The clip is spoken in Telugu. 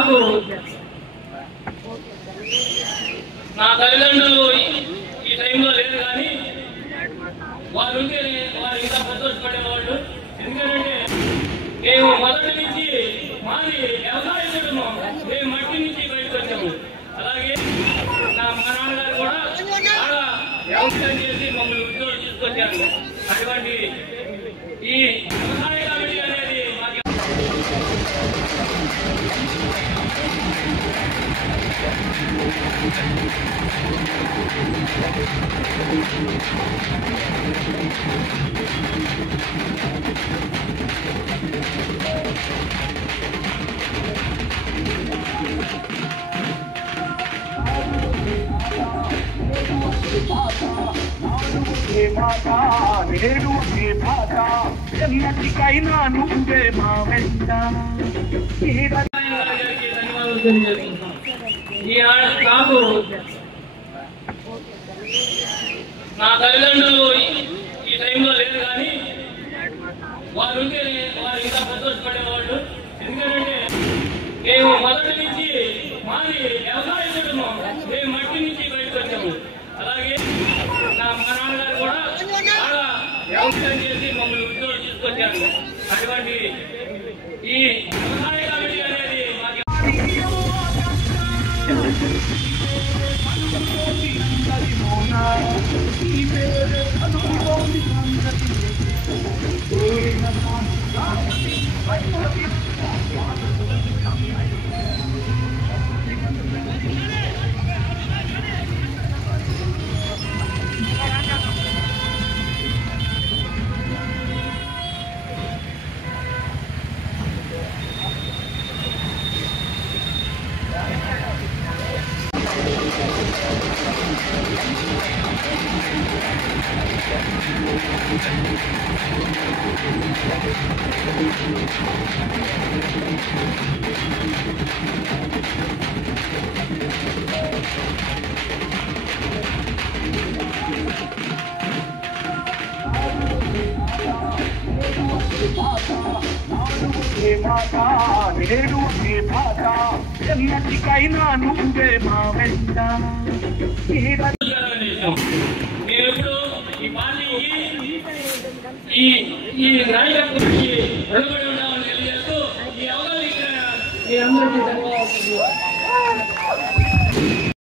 నాకు నా తల్లిదండ్రులు ఈ టైంలో లేదు కానీ వారు ఉంటే వారు ఇంకా సంతోషపడేవాళ్ళు. ఎందుకంటే మేము మొదటి నుంచి మాది వ్యవసాయ కుటుంబం, మేము మట్టి నుంచి బయటకు వచ్చాము. అలాగే మా నాన్నగారు కూడా చాలా వ్యవసాయం చేసి మమ్మల్ని ఉద్యోగం తీసుకొచ్చారు. అటువంటి ఈ వ్యవసాయ కమిటీ అనేది ఎన్నటికైనా నువ్వే మా వెంట. ధన్యవాదాలు తెలియజేస్తున్నాం. నాకు నా తల్లిదండ్రులు ఈ టైంలో లేదు కానీ వారు ఉంటే వారు ఇంకా సంతోషపడేవాళ్ళు. ఎందుకంటే మేము మొదటి నుంచి మాది వ్యవసాయ కుటుంబం, మేము మట్టి నుంచి బయటకు వచ్చాము. అలాగే మా నాన్నగారు కూడా చాలా వ్యవసాయం చేసి మమ్మల్ని ఉద్యోగం తీసుకొచ్చారు. అటువంటి ఈ వ్యవసాయ కమిటీ అనేది ఎన్నటికైనా నువ్వే మా వెంట. మేమెప్పుడు ఈ పార్టీకి ఈ నాయకత్వానికి రుణపడి ఉన్నామని తెలియజేస్తూ ఈ అవకాశం ఇచ్చిన మీ అందరికీ ధన్యవాదాలు.